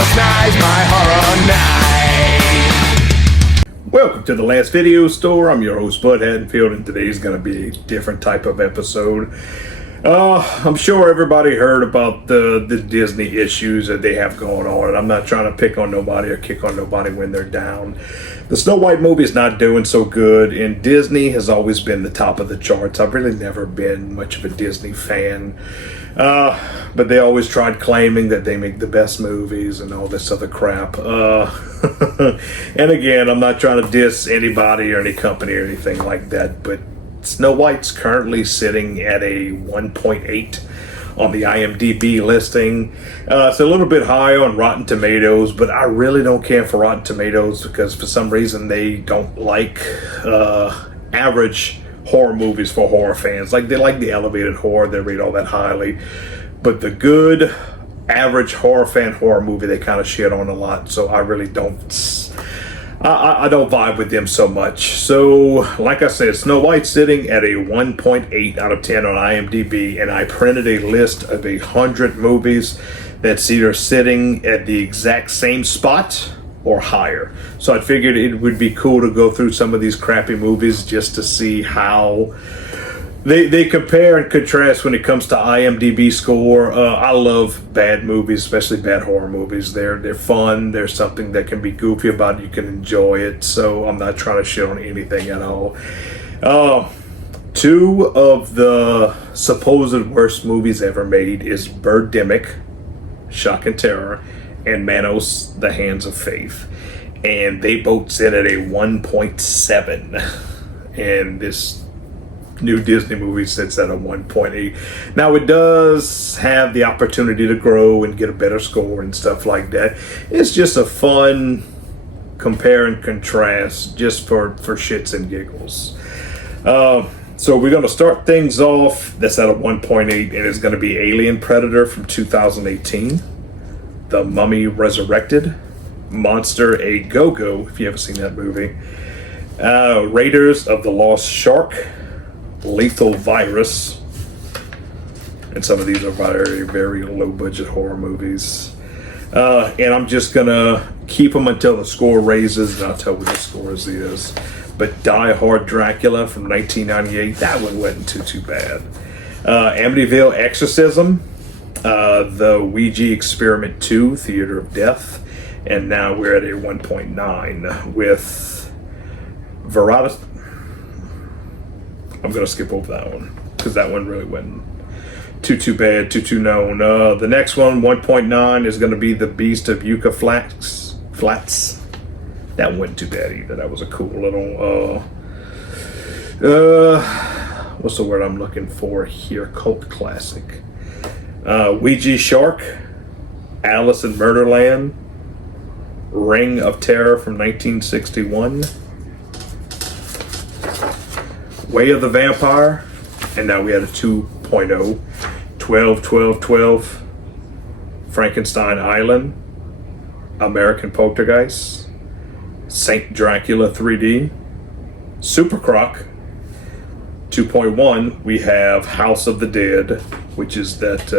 Last night's my horror night. Welcome to the Last Video Store. I'm your host, Bud Haddonfield, and today's going to be a different type of episode. I'm sure everybody heard about the Disney issues that they have going on, and I'm not trying to pick on nobody or kick on nobody when they're down. The Snow White movie is not doing so good, and Disney has always been the top of the charts. I've really never been much of a Disney fan, but they always tried claiming that they make the best movies and all this other crap. And again, I'm not trying to diss anybody or any company or anything like that, but Snow White's currently sitting at a 1.8 on the IMDB listing. It's a little bit high on Rotten Tomatoes, but I really don't care for Rotten Tomatoes because for some reason they don't like average horror movies for horror fans. Like, they like the elevated horror, they rate all that highly, but the good average horror fan horror movie they kind of shit on a lot, so I really don't I don't vibe with them so much. So, like I said, Snow White's sitting at a 1.8 out of 10 on IMDb, and I printed a list of 100 movies that's either sitting at the exact same spot or higher. So I figured it would be cool to go through some of these crappy movies just to see how they compare and contrast when it comes to IMDb score. I love bad movies, especially bad horror movies. They're fun. There's something that can be goofy about it. You can enjoy it. So I'm not trying to shit on anything at all. Two of the supposed worst movies ever made is Birdemic, Shock and Terror, and Manos, The Hands of Faith. And they both sit at a 1.7. And this new Disney movie sits at a 1.8. Now, it does have the opportunity to grow and get a better score and stuff like that. It's just a fun compare and contrast just for shits and giggles. So we're going to start things off. That's at a 1.8, and it's going to be Alien Predator from 2018, The Mummy Resurrected, Monster A Go-Go, if you haven't seen that movie, Raiders of the Lost Shark, Lethal Virus, and some of these are very, very low-budget horror movies. And I'm just gonna keep them until the score raises, and I'll tell what the scores is. But Die Hard Dracula from 1998, that one wasn't too bad. Amityville Exorcism, The Ouija Experiment 2, Theater of Death, and now we're at a 1.9 with Verata. I'm going to skip over that one because that one really wasn't too bad, too known. The next one, 1.9, is going to be The Beast of Yucca Flats. That wasn't too bad either. That was a cool little, what's the word I'm looking for here? Cult classic. Ouija Shark, Alice in Murderland, Ring of Terror from 1961, Way of the Vampire, and now we had a 2.0, 12, Frankenstein Island, American Poltergeist, Saint Dracula 3D, Super Croc. 2.1, we have House of the Dead, which is that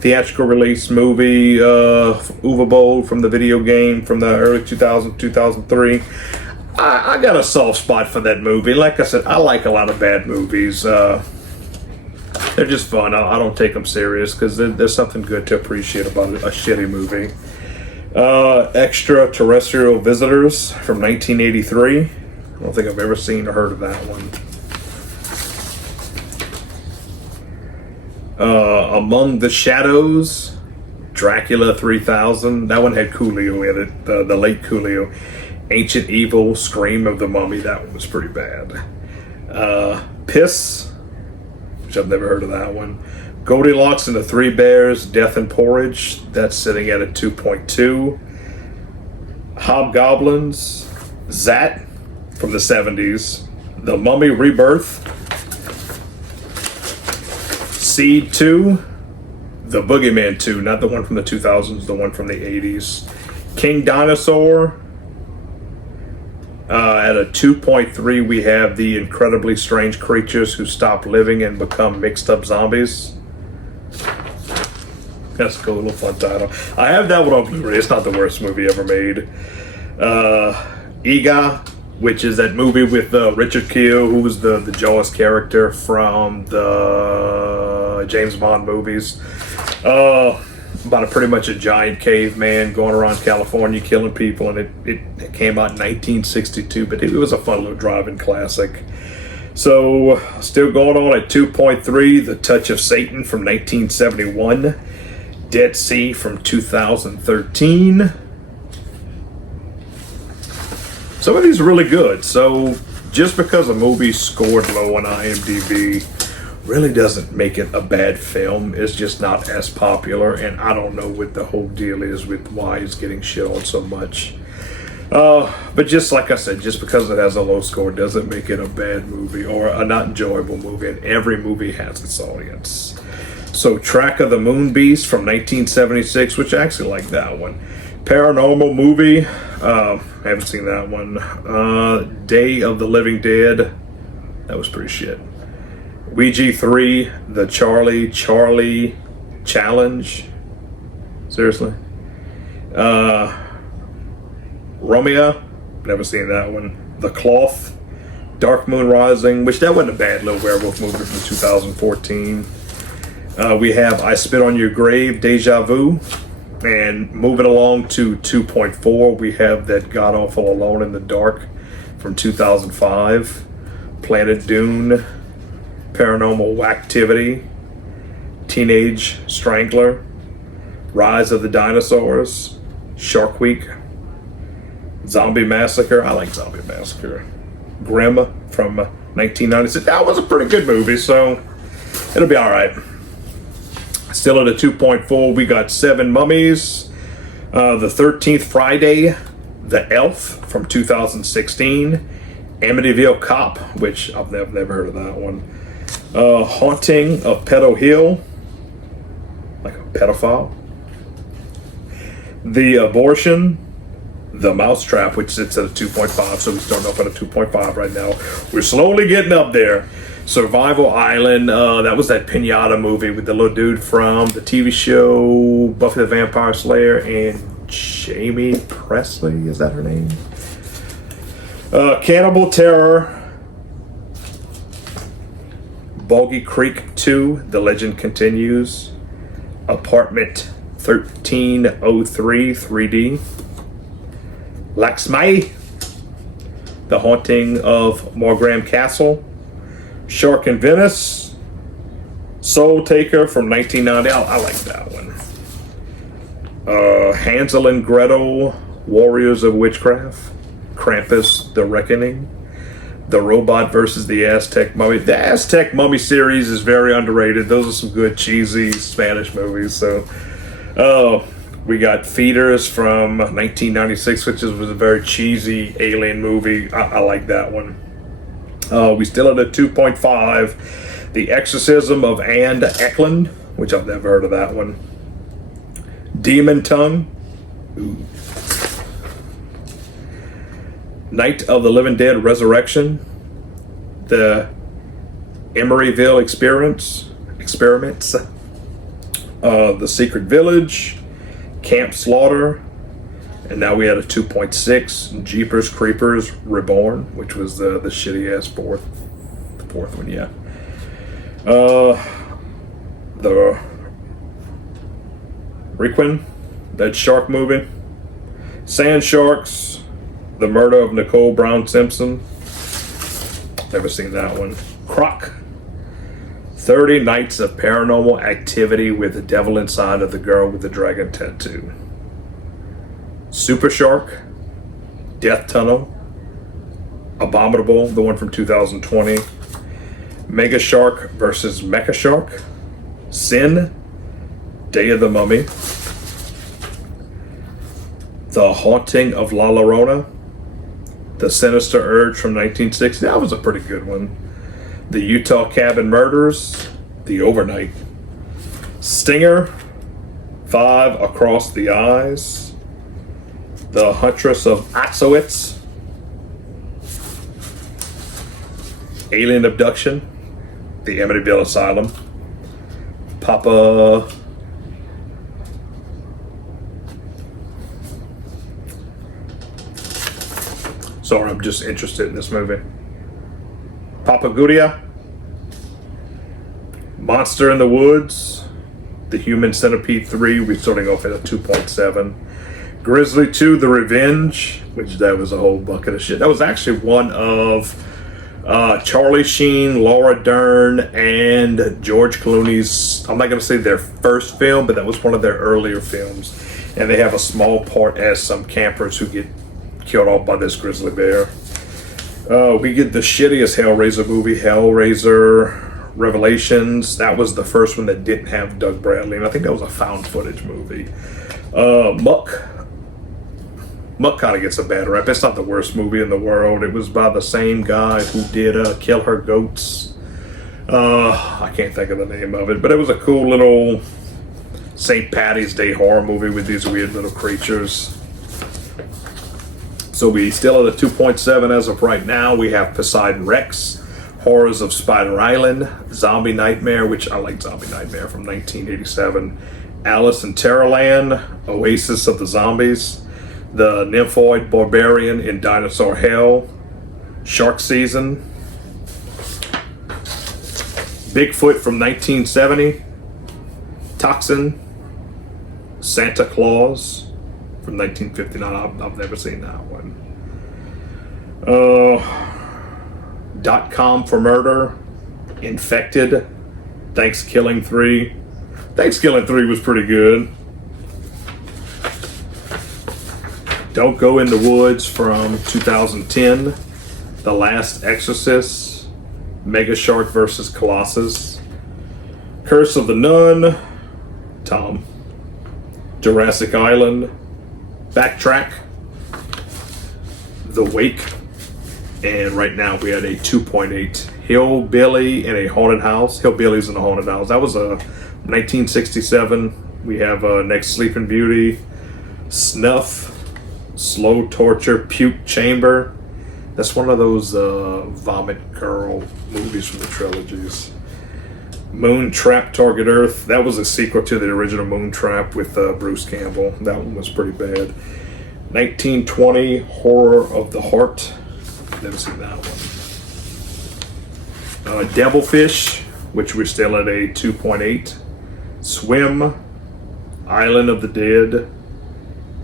theatrical release movie, Uwe Boll from the video game from the early 2000s, 2003. I got a soft spot for that movie. Like I said, I like a lot of bad movies. They're just fun. I don't take them serious because there's something good to appreciate about a shitty movie. Extraterrestrial Visitors from 1983. I don't think I've ever seen or heard of that one. Among the Shadows, Dracula 3000. That one had Coolio in it, the late Coolio. Ancient Evil, Scream of the Mummy. That one was pretty bad. Piss, which I've never heard of that one. Goldilocks and the Three Bears, Death and Porridge. That's sitting at a 2.2. Hobgoblins, Zat from the 70s. The Mummy Rebirth. Seed 2. The Boogeyman 2, not the one from the 2000s, the one from the 80s. King Dinosaur. At a 2.3, we have The Incredibly Strange Creatures Who Stop Living and Become Mixed Up Zombies. That's a cool little fun title. I have that one on Blu-ray. It's not the worst movie ever made. Ega, which is that movie with Richard Kiel, who was the Jaws character from the James Bond movies. About pretty much a giant caveman going around California killing people, and it came out in 1962, but it was a fun little drive-in classic. So, still going on at 2.3, The Touch of Satan from 1971. Dead Sea from 2013. Some of these are really good. So just because a movie scored low on IMDb really doesn't make it a bad film. It's just not as popular, and I don't know what the whole deal is with why it's getting shit on so much. But just like I said, just because it has a low score doesn't make it a bad movie or a not enjoyable movie, and every movie has its audience. So Track of the Moon Beast from 1976, which I actually like that one. Paranormal Movie, haven't seen that one. Day of the Living Dead, that was pretty shit. Ouija 3, The Charlie Challenge, seriously. Romeo, never seen that one. The Cloth, Dark Moon Rising, which that wasn't a bad little werewolf movie from 2014. We have I Spit on Your Grave, Deja Vu. And moving along to 2.4, we have that god-awful Alone in the Dark from 2005. Planet Dune, Paranormal Activity, Teenage Strangler, Rise of the Dinosaurs, Shark Week, Zombie Massacre. I like Zombie Massacre. Grimm from 1996. That was a pretty good movie, so it'll be all right. Still at a 2.4, we got Seven Mummies, The 13th Friday, The Elf from 2016, Amityville Cop, which I've never heard of that one, Haunting of Pedo Hill, like a pedophile, The Abortion, The Mousetrap, which sits at a 2.5, so we're starting off at a 2.5 right now. We're slowly getting up there. Survival Island, that was that Pinata movie with the little dude from the TV show Buffy the Vampire Slayer and Jamie Presley, is that her name? Cannibal Terror, Boggy Creek 2, The Legend Continues, Apartment 1303 3D, Laxmai, The Haunting of Morgram Castle, Shark in Venice, Soul Taker from 1990. I like that one. Hansel and Gretel, Warriors of Witchcraft, Krampus, The Reckoning, The Robot versus the Aztec Mummy. The Aztec Mummy series is very underrated. Those are some good cheesy Spanish movies. So, we got Feeders from 1996, which was a very cheesy alien movie. I like that one. We still at a 2.5. The Exorcism of Anne Eklund, which I've never heard of that one. Demon Tongue. Ooh. Night of the Living Dead Resurrection. The Emeryville Experiments. The Secret Village. Camp Slaughter. And now we had a 2.6, Jeepers Creepers Reborn, which was the shitty ass fourth one, yeah. The Requiem, that shark movie. Sand Sharks, The Murder of Nicole Brown Simpson. Never seen that one. Croc, 30 Nights of Paranormal Activity with the Devil Inside of the Girl with the Dragon Tattoo. Super Shark, Death Tunnel, Abominable, the one from 2020, Mega Shark versus Mecha Shark, Sin, Day of the Mummy, The Haunting of La Llorona, The Sinister Urge from 1960, that was a pretty good one, The Utah Cabin Murders, The Overnight, Stinger, 5 Across the Eyes, The Huntress of Auschwitz, Alien Abduction, The Amityville Asylum, Papa Sorry, I'm just interested in this movie. Papaguria, Monster in the Woods, The Human Centipede 3, we're starting off at a 2.7. Grizzly 2, The Revenge, which that was a whole bucket of shit. That was actually one of Charlie Sheen, Laura Dern, and George Clooney's, I'm not going to say their first film, but that was one of their earlier films. And they have a small part as some campers who get killed off by this grizzly bear. We get the shittiest Hellraiser movie, Hellraiser Revelations. That was the first one that didn't have Doug Bradley, and I think that was a found footage movie. Muck kind of gets a bad rap. It's not the worst movie in the world. It was by the same guy who did Kill Her Goats. I can't think of the name of it, but it was a cool little St. Patty's Day horror movie with these weird little creatures. So we still at a 2.7 as of right now. We have Poseidon Rex, Horrors of Spider Island, Zombie Nightmare, which I like Zombie Nightmare from 1987, Alice in Terrorland, Oasis of the Zombies, The Nymphoid Barbarian in Dinosaur Hell, Shark Season, Bigfoot from 1970, Toxin, Santa Claus from 1959. I've never seen that one. .com for Murder, Infected, Thanksgiving 3. Thanksgiving 3 was pretty good. Don't Go in the Woods from 2010, The Last Exorcist, Mega Shark vs. Colossus, Curse of the Nun, Tom, Jurassic Island, Backtrack, The Wake, and right now we had a 2.8, Hillbilly in a Haunted House. Hillbillies in a Haunted House. That was a 1967. We have next Sleeping Beauty, Snuff, Slow Torture, Puke Chamber. That's one of those Vomit Girl movies from the trilogies. Moon Trap, Target Earth. That was a sequel to the original Moon Trap with Bruce Campbell. That one was pretty bad. 1920, Horror of the Heart. Never seen that one. Devilfish, which we're still at a 2.8. Swim, Island of the Dead,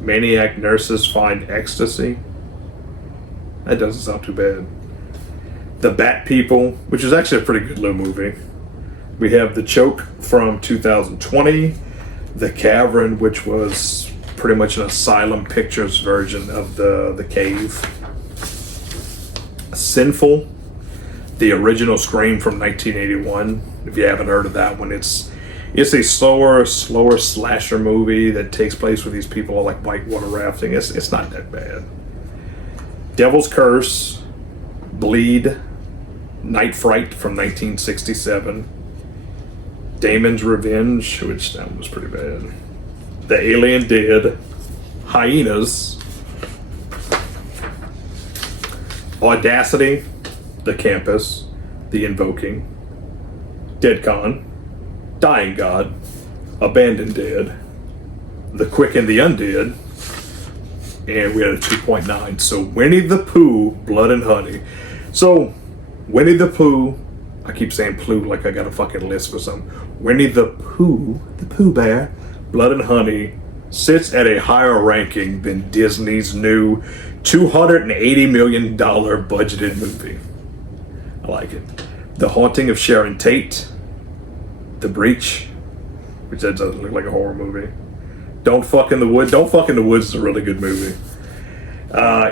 Maniac Nurses Find Ecstasy. That doesn't sound too bad. The Bat People, which is actually a pretty good little movie. We have The Choke from 2020, The Cavern, which was pretty much an Asylum Pictures version of The Cave. Sinful, the original Scream from 1981. If you haven't heard of that one, it's a slower slasher movie that takes place with these people like whitewater rafting. It's not that bad. Devil's Curse, Bleed, Night Fright from 1967, Damon's Revenge, which that one was pretty bad. The Alien Dead, Hyenas, Audacity, The Campus, The Invoking, Deadcon, Dying God, Abandoned Dead, The Quick and the Undead, and we had a 2.9. So Winnie the Pooh, Blood and Honey. So Winnie the Pooh, I keep saying Pooh like I got a fucking lisp or something. Winnie the Pooh Bear, Blood and Honey, sits at a higher ranking than Disney's new $280 million budgeted movie. I like it. The Haunting of Sharon Tate, The Breach, which that doesn't look like a horror movie. Don't Fuck in the Woods. Don't Fuck in the Woods is a really good movie.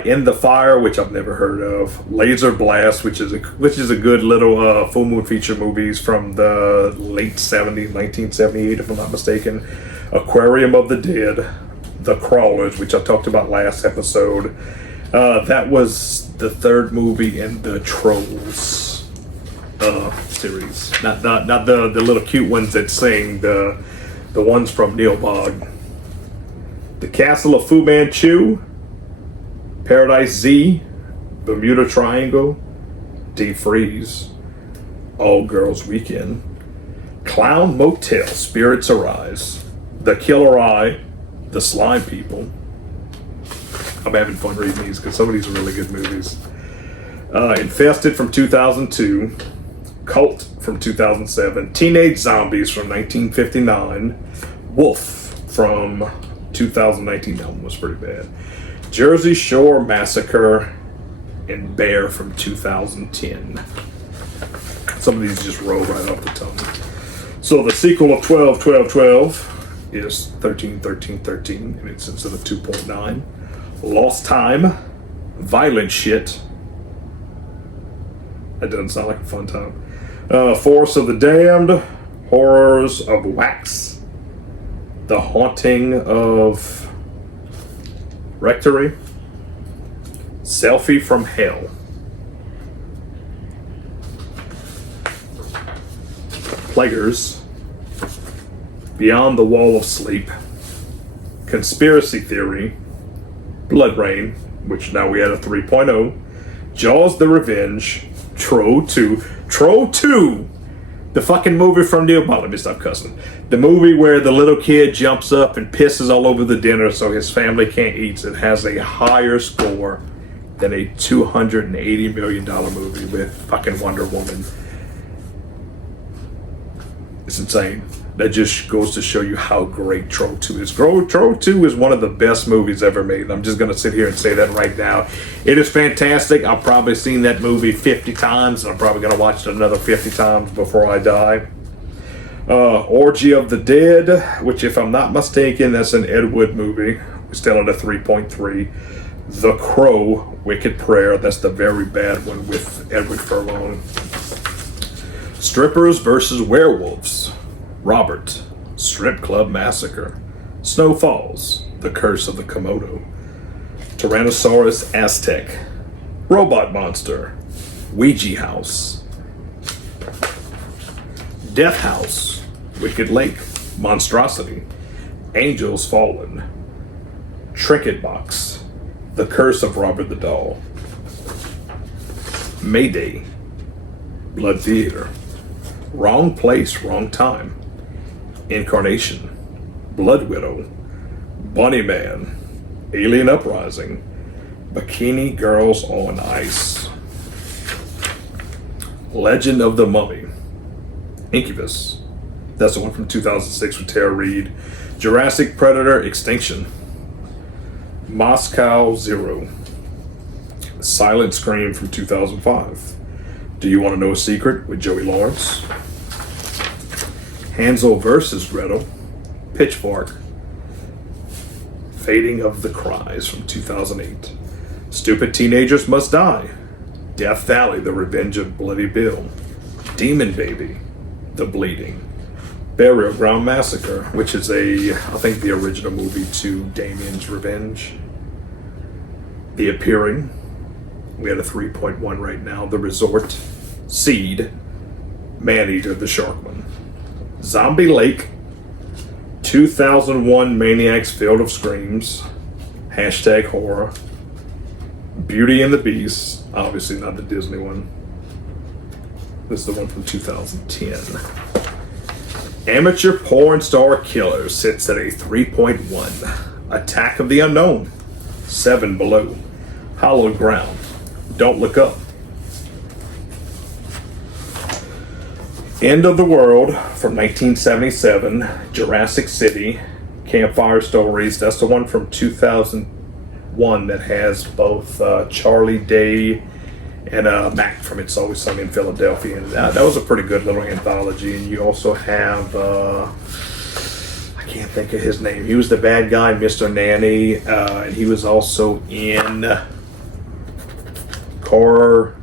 In the Fire, which I've never heard of. Laser Blast, which is a good little full moon feature movies from the late 70s, 1978 if I'm not mistaken. Aquarium of the Dead, The Crawlers, which I talked about last episode. That was the third movie in the Trolls series. Not the little cute ones that sing, the ones from Neil Bog. The Castle of Fu Manchu, Paradise Z, Bermuda Triangle, Defreeze, All Girls Weekend, Clown Motel, Spirits Arise, The Killer Eye, The Slime People, I'm having fun reading these because some of these are really good movies. Infested from 2002, Cult from 2007, Teenage Zombies from 1959, Wolf from 2019. That one was pretty bad. Jersey Shore Massacre, and Bear from 2010. Some of these just roll right off the tongue. So the sequel of 12, 12, 12 is 13, 13, 13, and it's instead of 2.9. Lost Time, Violent Shit. That doesn't sound like a fun time. Force of the Damned, Horrors of Wax, The Haunting of Rectory, Selfie from Hell, Plaguers, Beyond the Wall of Sleep, Conspiracy Theory, Blood Rain, which now we had a 3.0, Jaws the Revenge, Troll 2, the fucking movie from the, well, let me stop cussing. The movie where the little kid jumps up and pisses all over the dinner so his family can't eat. It has a higher score than a $280 million movie with fucking Wonder Woman. It's insane. That just goes to show you how great Troll 2 is. Troll 2 is one of the best movies ever made. I'm just going to sit here and say that right now. It is fantastic. I've probably seen that movie 50 times. And I'm probably going to watch it another 50 times before I die. Orgy of the Dead, which if I'm not mistaken, that's an Ed Wood movie. We're still at a 3.3. The Crow, Wicked Prayer. That's the very bad one with Edward Furlong. Strippers versus Werewolves. Robert, Strip Club Massacre, Snow Falls, The Curse of the Komodo, Tyrannosaurus Aztec, Robot Monster, Ouija House, Death House, Wicked Lake, Monstrosity, Angels Fallen, Trinket Box, The Curse of Robert the Doll, Mayday, Blood Theater, Wrong Place, Wrong Time, Incarnation, Blood Widow, Bunny Man, Alien Uprising, Bikini Girls on Ice, Legend of the Mummy, Incubus, that's the one from 2006 with Tara Reid, Jurassic Predator Extinction, Moscow Zero, Silent Scream from 2005, Do You Want to Know a Secret with Joey Lawrence, Hansel versus Gretel, Pitchfork, Fading of the Cries from 2008, Stupid Teenagers Must Die, Death Valley, The Revenge of Bloody Bill, Demon Baby, The Bleeding, Burial Ground Massacre, which is I think the original movie to Damien's Revenge, The Appearing, we had a 3.1 right now, The Resort, Seed, Maneater the Sharkman, Zombie Lake, 2001 Maniacs Field of Screams, Hashtag Horror, Beauty and the Beast, obviously not the Disney one. This is the one from 2010. Amateur Porn Star Killer sits at a 3.1. Attack of the Unknown, 7 below. Hallowed Ground, Don't Look Up. End of the World from 1977, Jurassic City, Campfire Stories. That's the one from 2001 that has both Charlie Day and Mac from It's Always Sunny in Philadelphia. And that was a pretty good little anthology. And you also have, I can't think of his name. He was the bad guy, Mr. Nanny. And he was also in Core.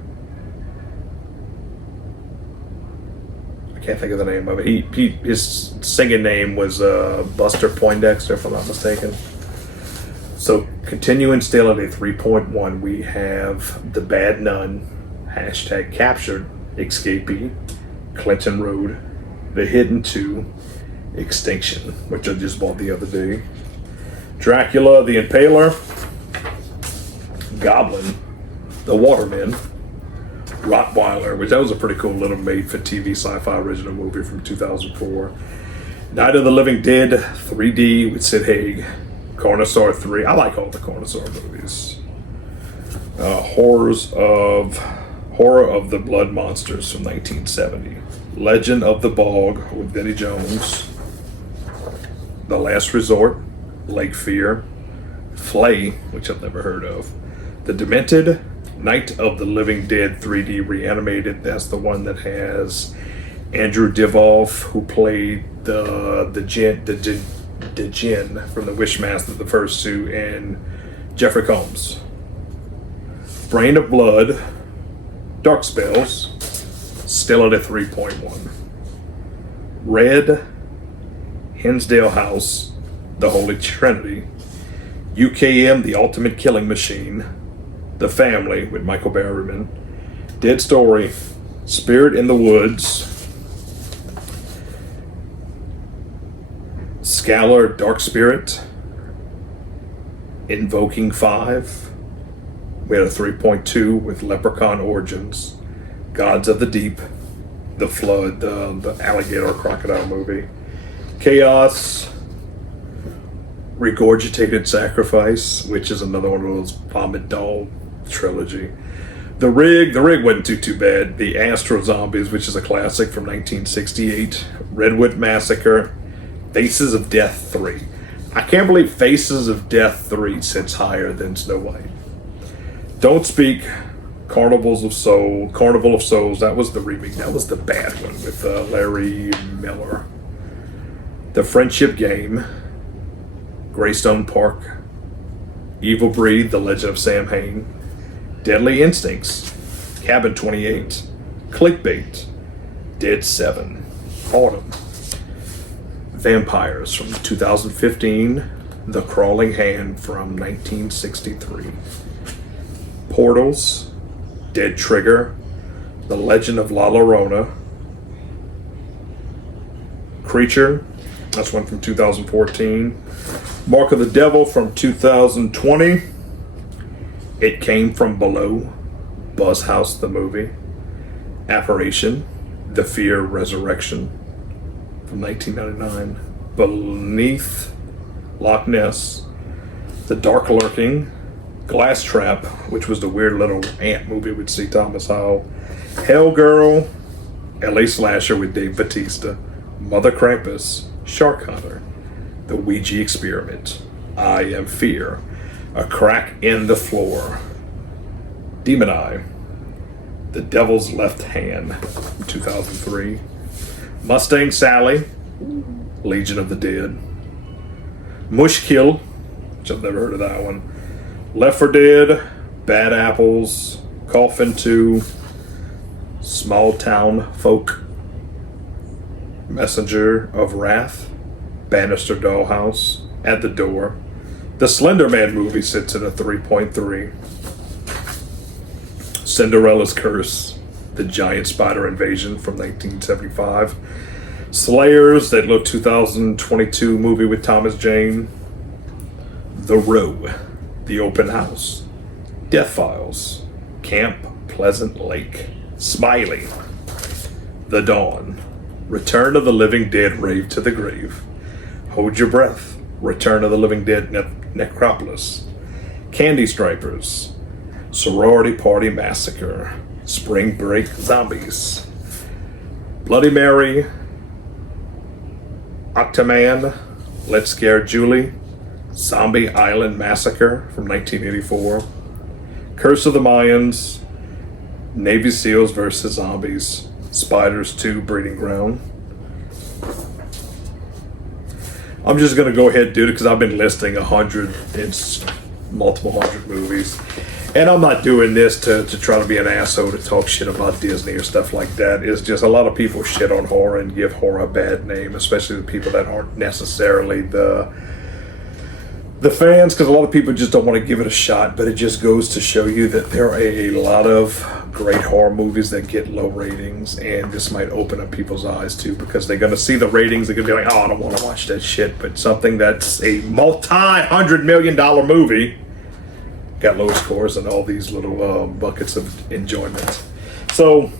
I can't think of the name of it. His singing name was Buster Poindexter, if I'm not mistaken. So continuing still at a 3.1, we have The Bad Nun, Hashtag Captured, Escapee, Clinton Road, The Hidden 2, Extinction, which I just bought the other day, Dracula the Impaler, Goblin, The Waterman, Rottweiler, which that was a pretty cool little made-for-TV sci-fi original movie from 2004. Night of the Living Dead 3D with Sid Haig, Carnosaur 3. I like all the Carnosaur movies. Horror of the Blood Monsters from 1970. Legend of the Bog with Vinnie Jones. The Last Resort, Lake Fear. Flay, which I've never heard of. The Demented, Night of the Living Dead 3D reanimated. That's the one that has Andrew Divoff, who played the Jinn from the Wishmaster, the first two, and Jeffrey Combs. Brain of Blood, Dark Spells, still at a 3.1. Red, Hinsdale House, The Holy Trinity. UKM, The Ultimate Killing Machine. The Family with Michael Berryman. Dead Story, Spirit in the Woods. Scalar, Dark Spirit. Invoking 5. We had a 3.2 with Leprechaun Origins. Gods of the Deep. The Flood, the alligator crocodile movie. Chaos. Regurgitated Sacrifice, which is another one of those vomit doll trilogy. The Rig wasn't too bad. The Astro Zombies, which is a classic from 1968. Redwood Massacre. Faces of Death 3. I can't believe Faces of Death 3 sits higher than Snow White. Don't Speak, Carnival of Souls. That was the remake. That was the bad one with Larry Miller. The Friendship Game. Greystone Park. Evil Breed, The Legend of Sam Hain. Deadly Instincts. Cabin 28. Clickbait. Dead 7. Autumn. Vampires from 2015. The Crawling Hand from 1963. Portals. Dead Trigger. The Legend of La Llorona. Creature. That's one from 2014. Mark of the Devil from 2020. It Came From Below. Buzzhouse the movie. Apparition. The Fear Resurrection from 1999. Beneath Loch Ness. The Dark Lurking. Glass Trap, which was the weird little ant movie with C. Thomas Howell. Hell Girl. L.A. Slasher with Dave Bautista. Mother Krampus. Shark Hunter. The Ouija Experiment. I Am Fear. A Crack in the Floor. Demon Eye. The Devil's Left Hand from 2003. Mustang Sally. Legion of the Dead. Mushkill, which I've never heard of that one. Left 4 Dead. Bad Apples. Coffin 2. Small Town Folk. Messenger of Wrath. Bannister Dollhouse. At the Door. The Slender Man movie sits at a 3.3. Cinderella's Curse. The Giant Spider Invasion from 1975. Slayers, that little 2022 movie with Thomas Jane. The Row. The Open House. Death Files. Camp Pleasant Lake. Smiley. The Dawn. Return of the Living Dead, Rave to the Grave. Hold Your Breath. Return of the Living Dead, Necropolis. Candy Stripers. Sorority Party Massacre. Spring Break Zombies. Bloody Mary. Octoman. Let's Scare Julie. Zombie Island Massacre from 1984. Curse of the Mayans. Navy SEALs vs. Zombies. Spiders 2 Breeding Ground. I'm just going to go ahead and do it because I've been listing 100 and multiple 100 movies. And I'm not doing this to try to be an asshole to talk shit about Disney or stuff like that. It's just a lot of people shit on horror and give horror a bad name, especially the people that aren't necessarily the fans, because a lot of people just don't want to give it a shot. But it just goes to show you that there are a lot of great horror movies that get low ratings, and this might open up people's eyes too, because they're going to see the ratings. They're going to be like, oh, I don't want to watch that shit. But something that's a multi-$100 million movie got low scores and all these little buckets of enjoyment. So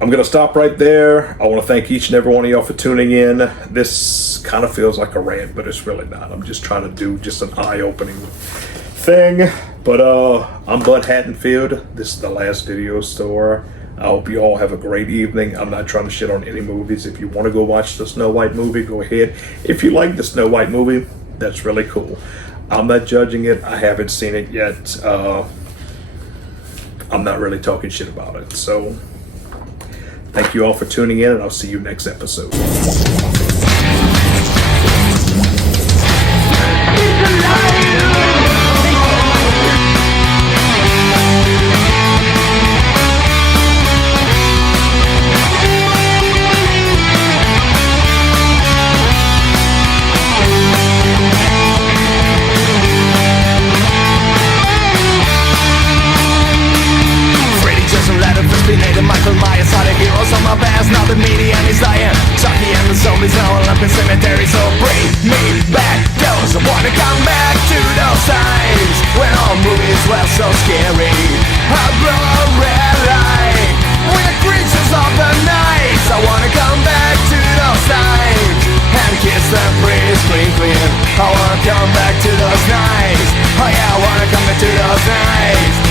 I'm going to stop right there. I want to thank each and every one of y'all for tuning in. This kind of feels like a rant, but it's really not. I'm just trying to do just an eye-opening thing. But I'm Bud Hattenfield. This is the last video store. I hope you all have a great evening. I'm not trying to shit on any movies. If you want to go watch the Snow White movie, go ahead. If you like the Snow White movie, that's really cool. I'm not judging it. I haven't seen it yet. I'm not really talking shit about it. So thank you all for tuning in, and I'll see you next episode. Michael Myers are the heroes on my past. Now the media is dying. Chucky and the zombies now all up in cemetery. So bring me back those. I wanna come back to those times when all movies were so scary. I blow a red light. We're creatures of the night. I wanna come back to those times and kiss them pretty clean. I wanna come back to those nights. Oh yeah, I wanna come back to those nights.